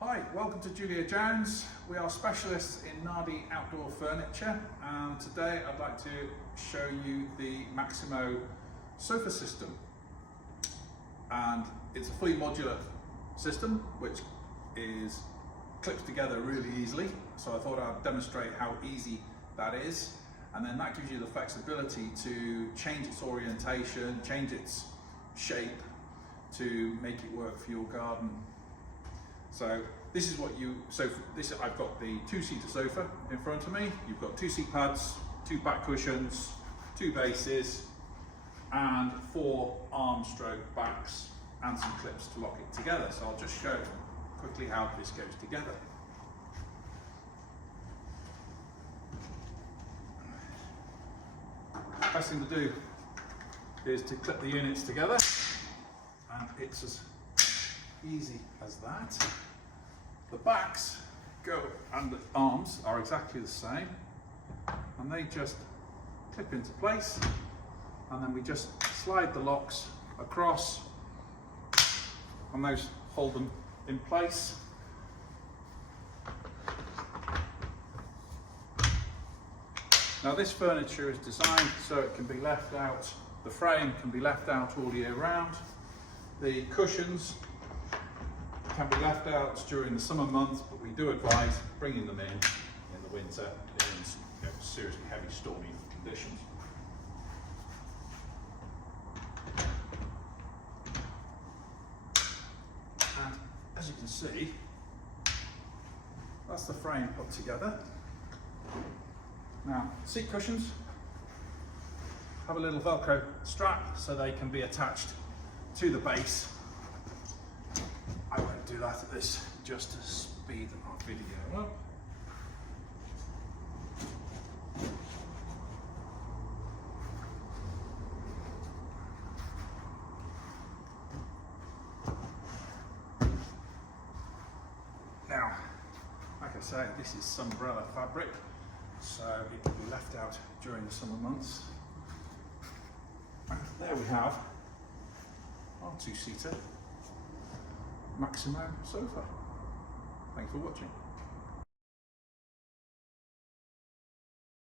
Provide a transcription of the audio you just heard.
Hi, welcome to Julia Jones. We are specialists in Nardi Outdoor furniture, and today I'd like to show you the Maximo sofa system. And it's a fully modular system which is clips together really easily, so I thought I'd demonstrate how easy that is, and then that gives you the flexibility to change its orientation, change its shape to make it work for your garden. So this is what I've got the two-seater sofa in front of me. You've got two seat pads, two back cushions, two bases, and four arm stroke backs and some clips to lock it together. So I'll just show quickly how this goes together. Best thing to do is to clip the units together, and it's as easy as that. The backs go and the arms are exactly the same, and they just clip into place, and then we just slide the locks across and those hold them in place. Now this furniture is designed so it can be left out, the frame can be left out all year round. The cushions can be left out during the summer months, but we do advise bringing them in the winter in seriously heavy stormy conditions. And as you can see, that's the frame put together. Now, seat cushions have a little Velcro strap so they can be attached to the base. I won't do that at this, just to speed our video up. Now, like I say, this is sunbrella fabric, so it can be left out during the summer months. And there we have our two-seater Maximo sofa. Thanks for watching.